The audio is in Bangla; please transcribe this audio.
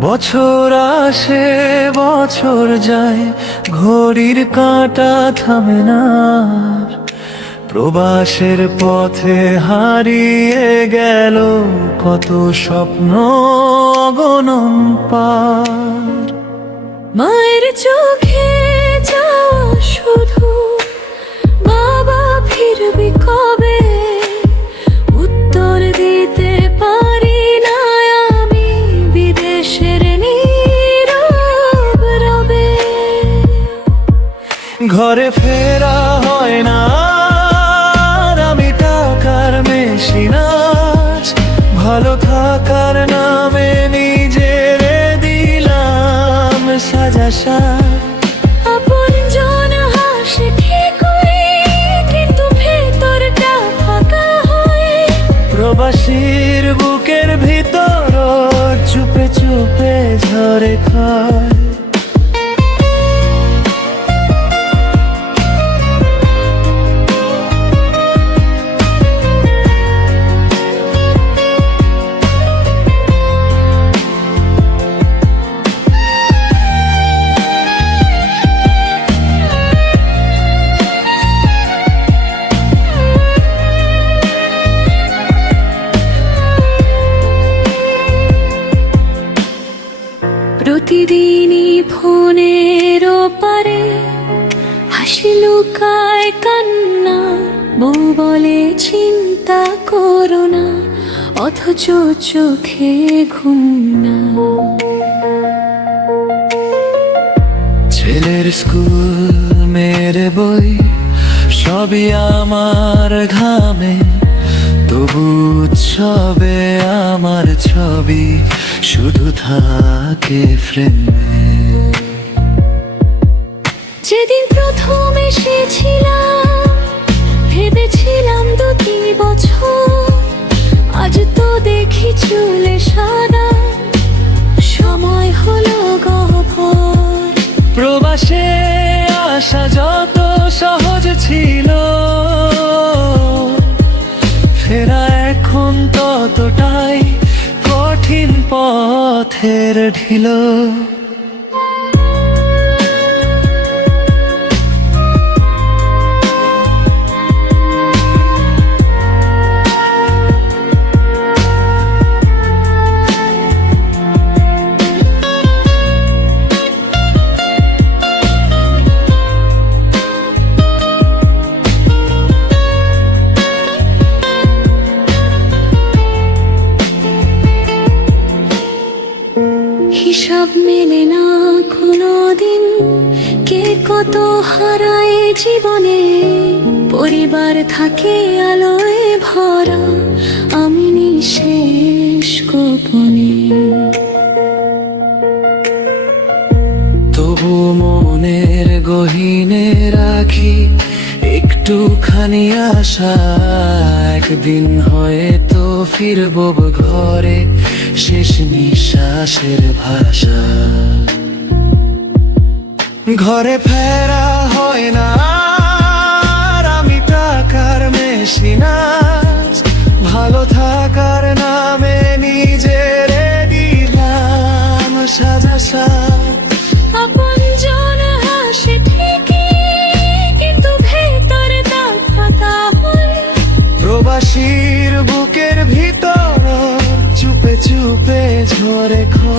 বছর আসে, বছর যায়, ঘড়ির কাঁটা থামে না। প্রবাসের পথে হারিয়ে গেল কত স্বপ্ন গণন পার। মায়ের চোখে যাওয়া শুধু ঘরে ফেরা হয় না। আমি টাকার মেশিনাজ। ভালো থাকার নামে নিজের দিলাম সাজা আপন জন হাসে ঠিকই কিন্তু ভেতরটা ফাঁকা হয়। প্রবাসীর বুকের ভিতর চুপে চুপে ঝরে খায় প্রতিদিনই ফোনের পারে হাসি লুকায় কান্না, বউ বলে, চিন্তা করো না, অথচ চোখে ঘুম না। ছেলের স্কুল, মেয়ের বই, সবই আমার ঘামে, তবু উৎসবে ছবি শুধু থাকে ফ্রেমে যেদিন প্রথম এসেছিলাম ভেবেছিলাম দু তিন বছর আজ তো দেখি চুলে সাদা সময় হলো গহ্বর। প্রবাসে আসা যত সহজ পথের ঢিল। হিসাব মেলে না কোনো দিন কে কত হারায় জীবনে? পরিবার থাকে আলোয় ভরা। আমি নিঃশেষ গোপনে। তবু মনের গহিনে রাখি একটুখানি আশা একদিন হয়তো ফিরব ঘরে শেষ নিঃশ্বাসের ভাষা। ঘরে ফেরা হয় না। প্রবাসীর